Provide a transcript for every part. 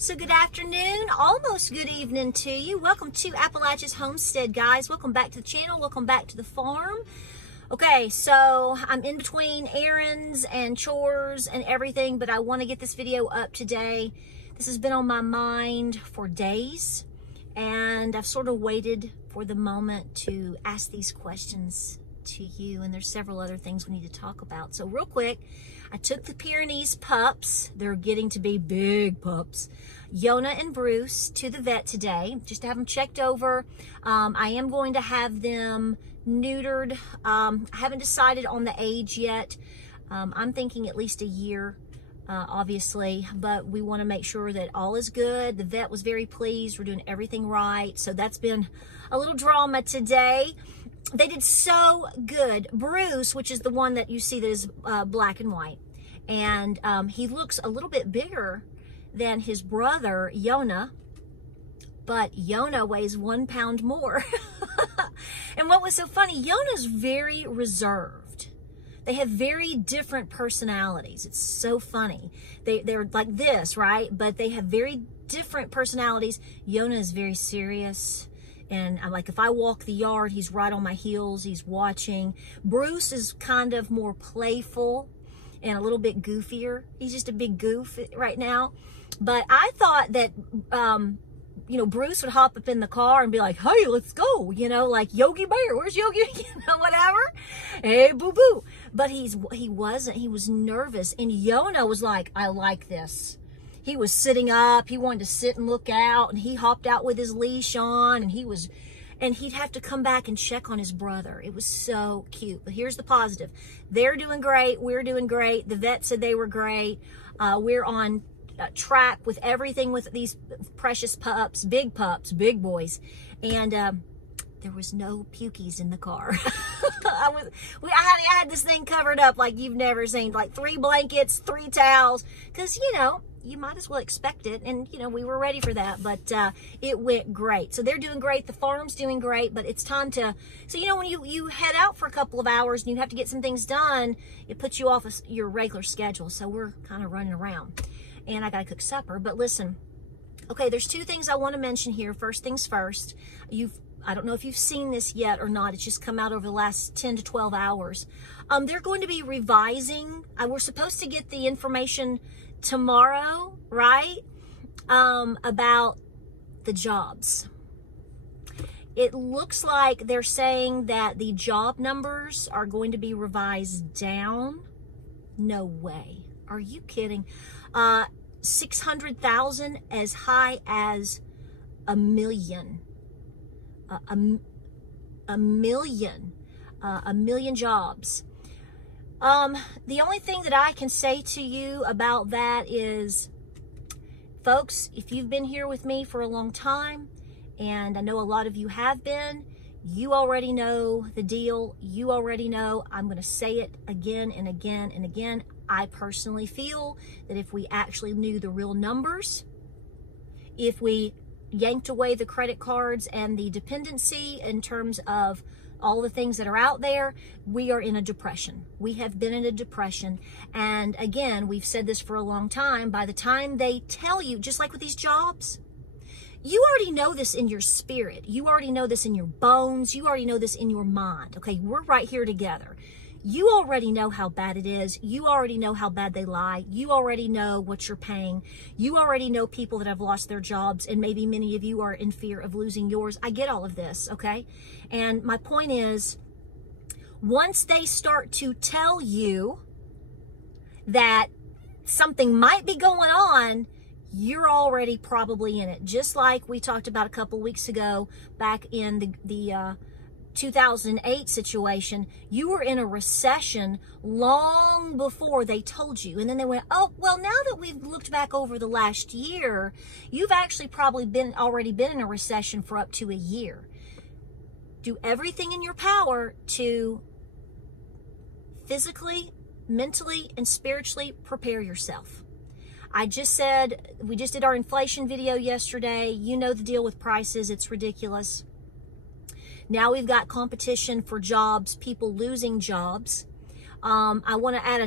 So good afternoon, almost good evening to you. Welcome to Appalachia's Homestead, guys. Welcome back to the channel. Welcome back to the farm. Okay, so I'm in between errands and chores and everything, but I want to get this video up today. This has been on my mind for days, and I've sort of waited for the moment to ask these questions to you, and there's several other things we need to talk about. So real quick, I took the Pyrenees pups, they're getting to be big pups, Yona and Bruce, to the vet today, just to have them checked over. I am going to have them neutered. I haven't decided on the age yet. I'm thinking at least a year, obviously, but we want to make sure that all is good. The vet was very pleased. We're doing everything right. So that's been a little drama today. They did so good. Bruce, which is the one that you see that is black and white, and he looks a little bit bigger than his brother, Yona, but Yona weighs 1 pound more. And what was so funny, Yona's very reserved. They have very different personalities. It's so funny. They're like this, right? But they have very different personalities. Yona is very serious. And I'm like, if I walk the yard, he's right on my heels. He's watching. Bruce is kind of more playful and a little bit goofier. He's just a big goof right now. But I thought that, you know, Bruce would hop up in the car and be like, hey, let's go. You know, like Yogi Bear. Where's Yogi? You know, whatever. Hey, boo-boo. But he wasn't. He was nervous. And Yona was like, I like this. He was sitting up, he wanted to sit and look out, and he hopped out with his leash on, and he'd have to come back and check on his brother. It was so cute. But here's the positive. They're doing great. We're doing great. The vet said they were great. We're on track with everything with these precious pups, big boys. And there was no pukies in the car. I had this thing covered up like you've never seen, like 3 blankets, 3 towels, because, you know, you might as well expect it. And, you know, we were ready for that, but it went great. So they're doing great. The farm's doing great, but it's time to, so, you know, when you head out for a couple of hours and you have to get some things done, it puts you off of your regular schedule. So we're kind of running around, and I got to cook supper. But listen, okay, there's 2 things I want to mention here. First things first, I don't know if you've seen this yet or not. It's just come out over the last 10 to 12 hours. They're going to be revising. We're supposed to get the information tomorrow, right? About the jobs. It looks like they're saying that the job numbers are going to be revised down. No way. Are you kidding? 600,000 as high as 1 million. A million jobs. The only thing that I can say to you about that is, folks, if you've been here with me for a long time, and I know a lot of you have been, you already know the deal. You already know. I'm going to say it again and again and again. I personally feel that if we actually knew the real numbers, if we yanked away the credit cards and the dependency in terms of all the things that are out there, we are in a depression. We have been in a depression. And again, we've said this for a long time. By the time they tell you, just like with these jobs, you already know this in your spirit. You already know this in your bones. You already know this in your mind. Okay, we're right here together. You already know how bad it is. You already know how bad they lie. You already know what you're paying. You already know people that have lost their jobs, and maybe many of you are in fear of losing yours. I get all of this, okay? And my point is, once they start to tell you that something might be going on, you're already probably in it. Just like we talked about a couple weeks ago back in the 2008 situation, you were in a recession long before they told you. And then they went, oh, well, now that we've looked back over the last year, you've actually probably already been in a recession for up to a year. Do everything in your power to physically, mentally, and spiritually prepare yourself. I just said, we just did our inflation video yesterday. You know the deal with prices. It's ridiculous. Now we've got competition for jobs, people losing jobs. I want to add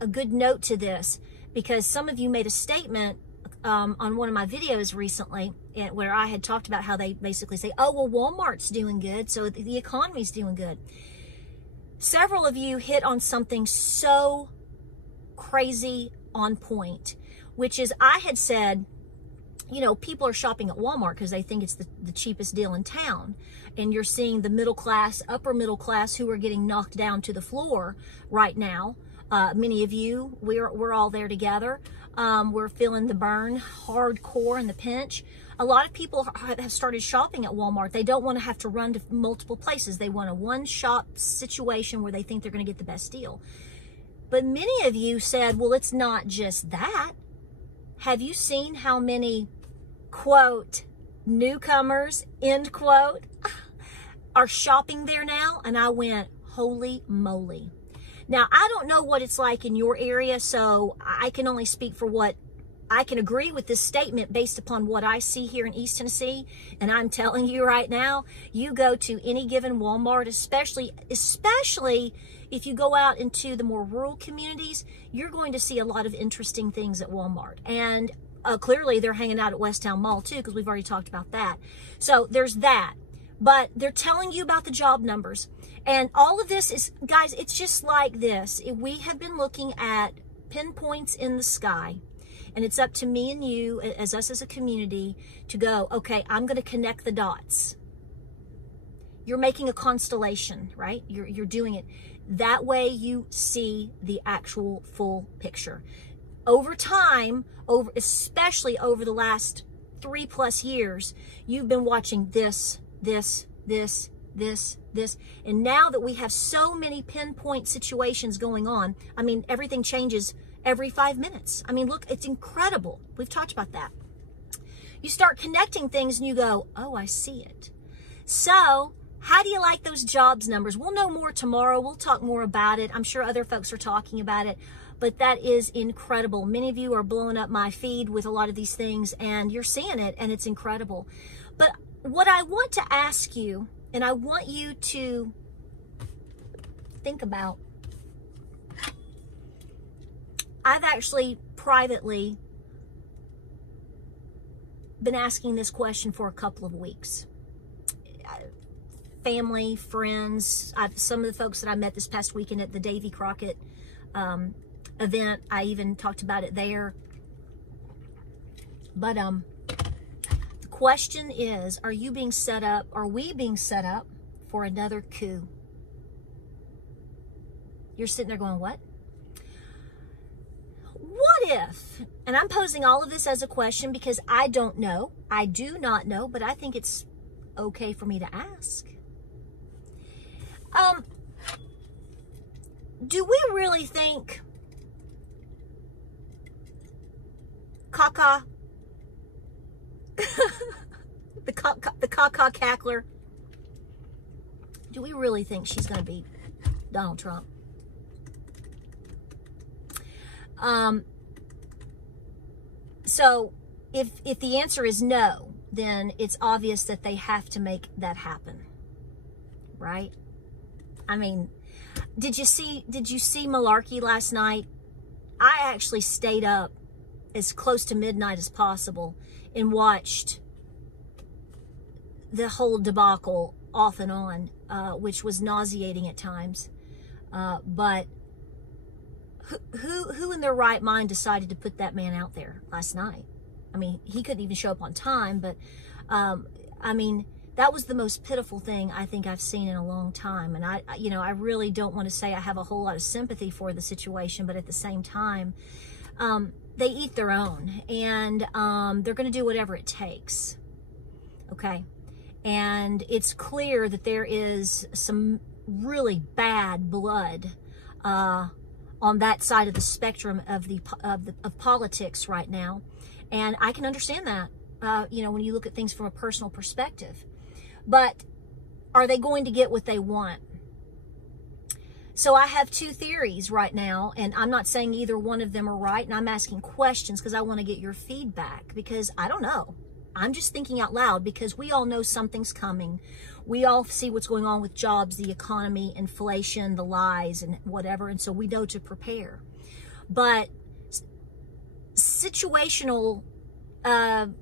a good note to this, because some of you made a statement on one of my videos recently where I had talked about how they basically say, oh, well, Walmart's doing good, so the economy's doing good. Several of you hit on something so crazy on point, which is I had said, you know, people are shopping at Walmart because they think it's the cheapest deal in town. And you're seeing the middle class, upper middle class, who are getting knocked down to the floor right now. Many of you, we're all there together. We're feeling the burn hardcore and the pinch. A lot of people have started shopping at Walmart. They don't want to have to run to multiple places. They want a one-shop situation where they think they're going to get the best deal. But many of you said, well, it's not just that. Have you seen how many, quote, newcomers, end quote, are shopping there now? And I went, holy moly. Now, I don't know what it's like in your area, so I can only speak for what I can agree with this statement based upon what I see here in East Tennessee. And I'm telling you right now, you go to any given Walmart, especially if you go out into the more rural communities, you're going to see a lot of interesting things at Walmart. And clearly they're hanging out at Westtown Mall too, because we've already talked about that. So there's that. But they're telling you about the job numbers. And all of this is, guys, it's just like this. We have been looking at pinpoints in the sky. And it's up to me and you, as us as a community, to go, okay, I'm going to connect the dots. You're making a constellation, right? You're doing it. That way you see the actual full picture. Over time, especially over the last 3+ years, you've been watching this. And now that we have so many pinpoint situations going on, I mean, everything changes every 5 minutes. I mean, look, it's incredible. We've talked about that. You start connecting things and you go, oh, I see it. So how do you like those jobs numbers? We'll know more tomorrow. We'll talk more about it. I'm sure other folks are talking about it, but that is incredible. Many of you are blowing up my feed with a lot of these things and you're seeing it and it's incredible. But what I want to ask you, and I want you to think about, I've actually privately been asking this question for a couple of weeks. Family, friends, some of the folks that I met this past weekend at the Davy Crockett event, I even talked about it there. But the question is, are we being set up for another coup? You're sitting there going, what? What if, and I'm posing all of this as a question because I don't know, I do not know, but I think it's okay for me to ask. Do we really think Caca, the Caca cackler, do we really think she's going to beat Donald Trump? So if the answer is no, then it's obvious that they have to make that happen, right? I mean, did you see Malarkey last night? I actually stayed up as close to midnight as possible and watched the whole debacle off and on, which was nauseating at times. But who in their right mind decided to put that man out there last night? I mean, he couldn't even show up on time, but I mean, that was the most pitiful thing I think I've seen in a long time. And I really don't want to say I have a whole lot of sympathy for the situation, but at the same time, they eat their own, and they're going to do whatever it takes. Okay. And it's clear that there is some really bad blood, on that side of the spectrum of politics right now. And I can understand that, when you look at things from a personal perspective. But are they going to get what they want? So I have two theories right now, and I'm not saying either one of them are right, and I'm asking questions because I want to get your feedback, because I don't know. I'm just thinking out loud because we all know something's coming. We all see what's going on with jobs, the economy, inflation, the lies, and whatever, and so we know to prepare. But situational how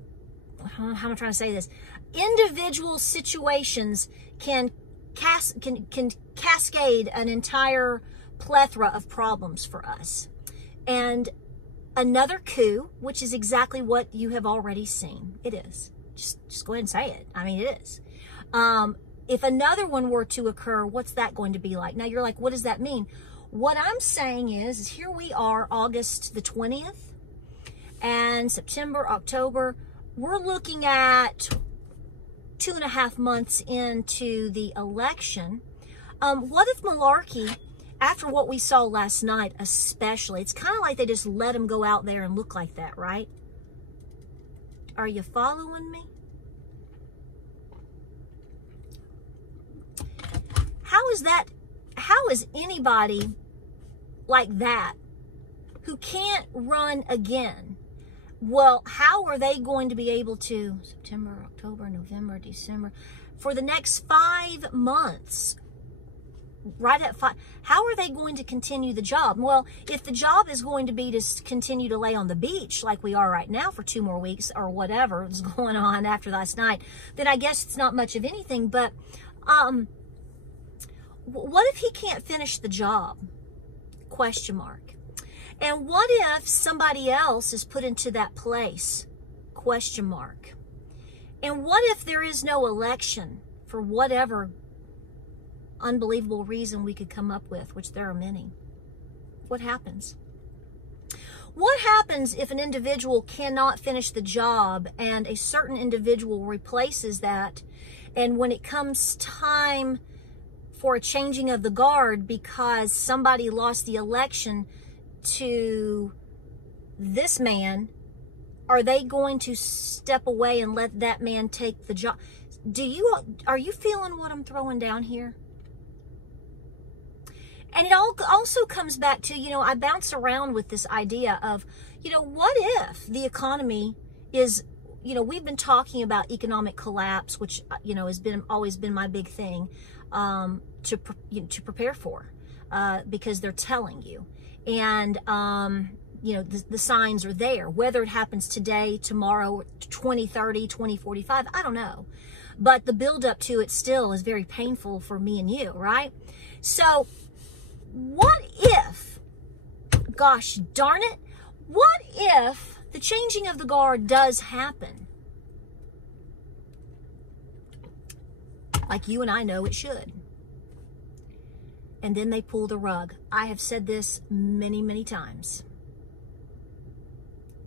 am I trying to say this? Individual situations can cascade an entire plethora of problems for us. And another coup, which is exactly what you have already seen. It is. Just go ahead and say it. I mean, it is. If another one were to occur, what's that going to be like? Now you're like, what does that mean? What I'm saying is here we are, August the 20th, and September, October, we're looking at 2.5 months into the election. What if malarkey, after what we saw last night especially, it's kind of like they just let him go out there and look like that, right? Are you following me? How is anybody like that who can't run again? Well, how are they going to be able to, September, October, November, December, for the next 5 months, right at 5, how are they going to continue the job? Well, if the job is going to be to continue to lay on the beach like we are right now for 2 more weeks or whatever is going on after last night, then I guess it's not much of anything. But what if he can't finish the job? Question mark. And what if somebody else is put into that place? Question mark. And what if there is no election for whatever unbelievable reason we could come up with, which there are many? What happens? What happens if an individual cannot finish the job and a certain individual replaces that, and when it comes time for a changing of the guard because somebody lost the election to this man, are they going to step away and let that man take the job? Are you feeling what I'm throwing down here? And it all also comes back to, I bounce around with this idea of, what if the economy is, we've been talking about economic collapse, which, has always been my big thing to prepare for, because they're telling you. And, the signs are there. Whether it happens today, tomorrow, 2030, 2045, I don't know. But the build up to it still is very painful for me and you, right? So what if, gosh darn it, what if the changing of the guard does happen? Like you and I know it should. And then they pull the rug. I have said this many, many times.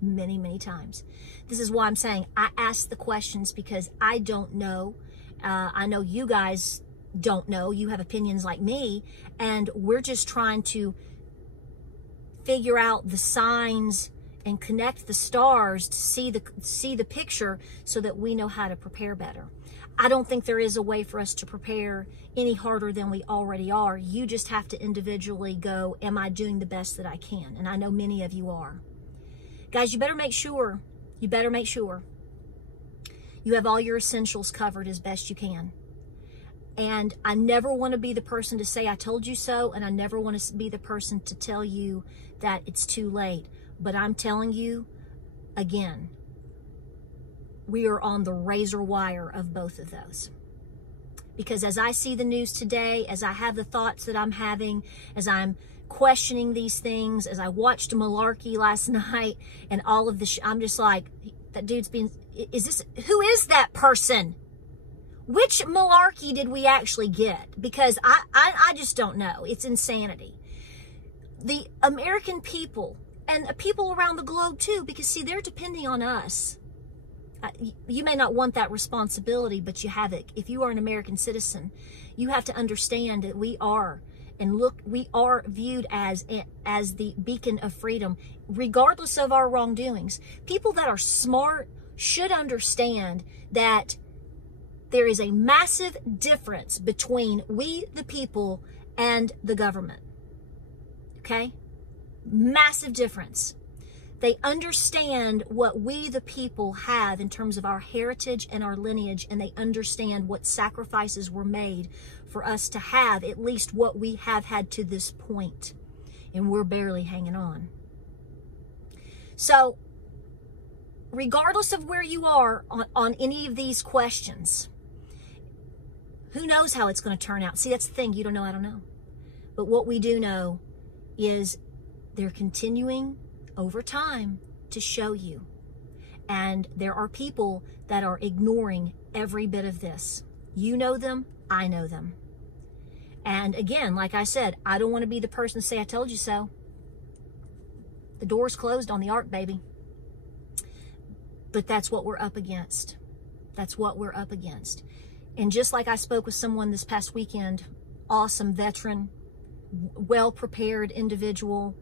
Many, many times. This is why I'm saying I ask the questions, because I don't know. I know you guys don't know. You have opinions like me, and we're just trying to figure out the signs and connect the stars to see the picture so that we know how to prepare better. I don't think there is a way for us to prepare any harder than we already are. You just have to individually go, am I doing the best that I can? And I know many of you are. Guys, you better make sure you have all your essentials covered as best you can. And I never want to be the person to say I told you so, and I never want to be the person to tell you that it's too late. But I'm telling you, again, we are on the razor wire of both of those. Because as I see the news today, as I have the thoughts that I'm having, as I'm questioning these things, as I watched Malarkey last night and all of this, I'm just like, that dude's being, who is that person? Which Malarkey did we actually get? Because I just don't know. It's insanity. The American people and people around the globe too, because see, they're depending on us. You may not want that responsibility, but you have it. If you are an American citizen, you have to understand that we are, and look, we are viewed as the beacon of freedom, regardless of our wrongdoings. People that are smart should understand that there is a massive difference between we, the people, and the government. Okay? Massive difference. They understand what we, the people, have in terms of our heritage and our lineage, and they understand what sacrifices were made for us to have at least what we have had to this point. And we're barely hanging on. So, regardless of where you are on any of these questions, who knows how it's going to turn out? See, that's the thing. You don't know, I don't know. But what we do know is they're continuing over time to show you. And there are people that are ignoring every bit of this. You know them, I know them. And again, like I said, I don't want to be the person to say, I told you so. The door's closed on the ark, baby. But that's what we're up against. That's what we're up against. And just like I spoke with someone this past weekend, awesome veteran, well-prepared individual,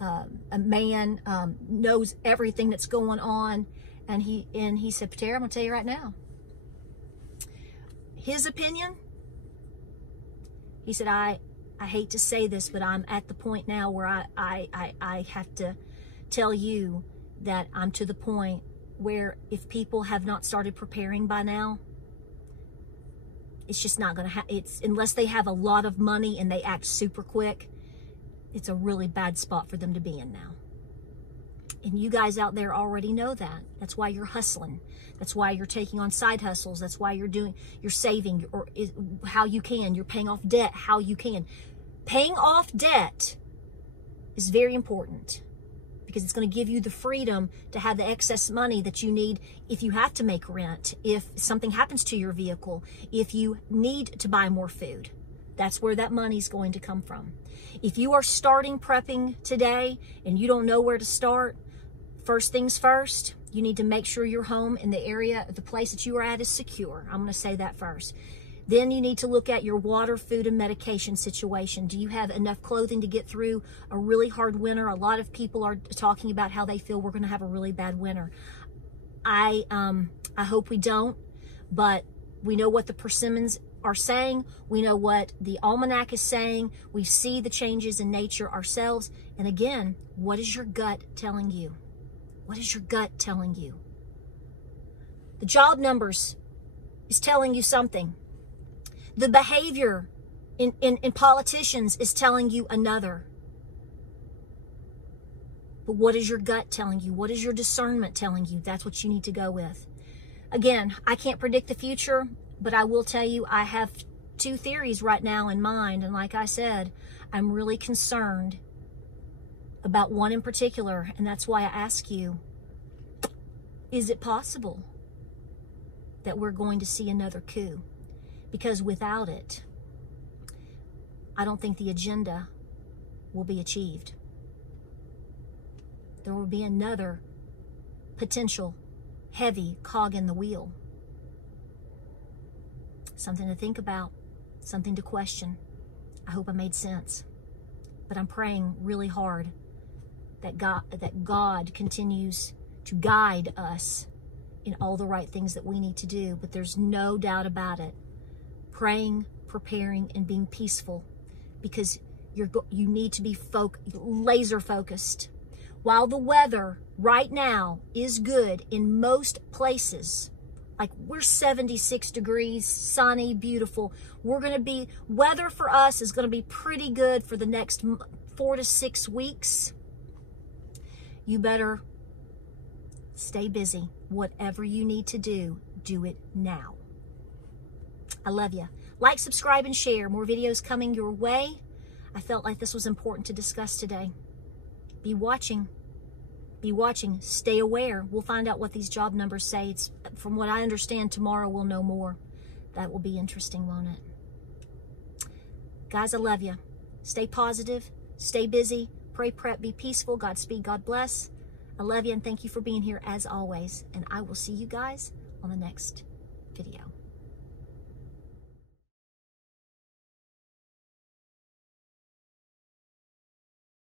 a man, knows everything that's going on. And he said, Patara, I'm going to tell you right now. His opinion, he said, I hate to say this, but I'm at the point now where I have to tell you that I'm to the point where if people have not started preparing by now, it's just not going to happen. It's unless they have a lot of money and they act super quick, it's a really bad spot for them to be in now. And you guys out there already know that. That's why you're hustling. That's why you're taking on side hustles. That's why you're saving or how you can. You're paying off debt how you can. Paying off debt is very important because it's going to give you the freedom to have the excess money that you need if you have to make rent, if something happens to your vehicle, if you need to buy more food. That's where that money's going to come from. If you are starting prepping today and you don't know where to start, first things first, you need to make sure your home in the area, the place that you are at is secure. I'm going to say that first. Then you need to look at your water, food, and medication situation. Do you have enough clothing to get through a really hard winter? A lot of people are talking about how they feel we're going to have a really bad winter. I hope we don't, but we know what the persimmons are saying. We know what the almanac is saying. We see the changes in nature ourselves. And again, what is your gut telling you? What is your gut telling you? The job numbers is telling you something. The behavior in politicians is telling you another. But what is your gut telling you? What is your discernment telling you? That's what you need to go with. Again, I can't predict the future, but I will tell you I have two theories right now in mind. And like I said, I'm really concerned about one in particular. And that's why I ask you, is it possible that we're going to see another coup? Because without it, I don't think the agenda will be achieved. There will be another potential heavy cog in the wheel. Something to think about, something to question. I hope I made sense. But I'm praying really hard that God continues to guide us in all the right things that we need to do. But there's no doubt about it. Praying, preparing, and being peaceful, because you need to be laser focused. While the weather right now is good in most places, like we're 76 degrees, sunny, beautiful. Weather for us is going to be pretty good for the next 4 to 6 weeks. You better stay busy. Whatever you need to do, do it now. I love you. Like, subscribe, and share. More videos coming your way. I felt like this was important to discuss today. Be watching. Be watching. Stay aware. We'll find out what these job numbers say. From what I understand, tomorrow we'll know more. That will be interesting, won't it? Guys, I love you. Stay positive. Stay busy. Pray, prep, be peaceful. Godspeed, God bless. I love you and thank you for being here as always. And I will see you guys on the next video.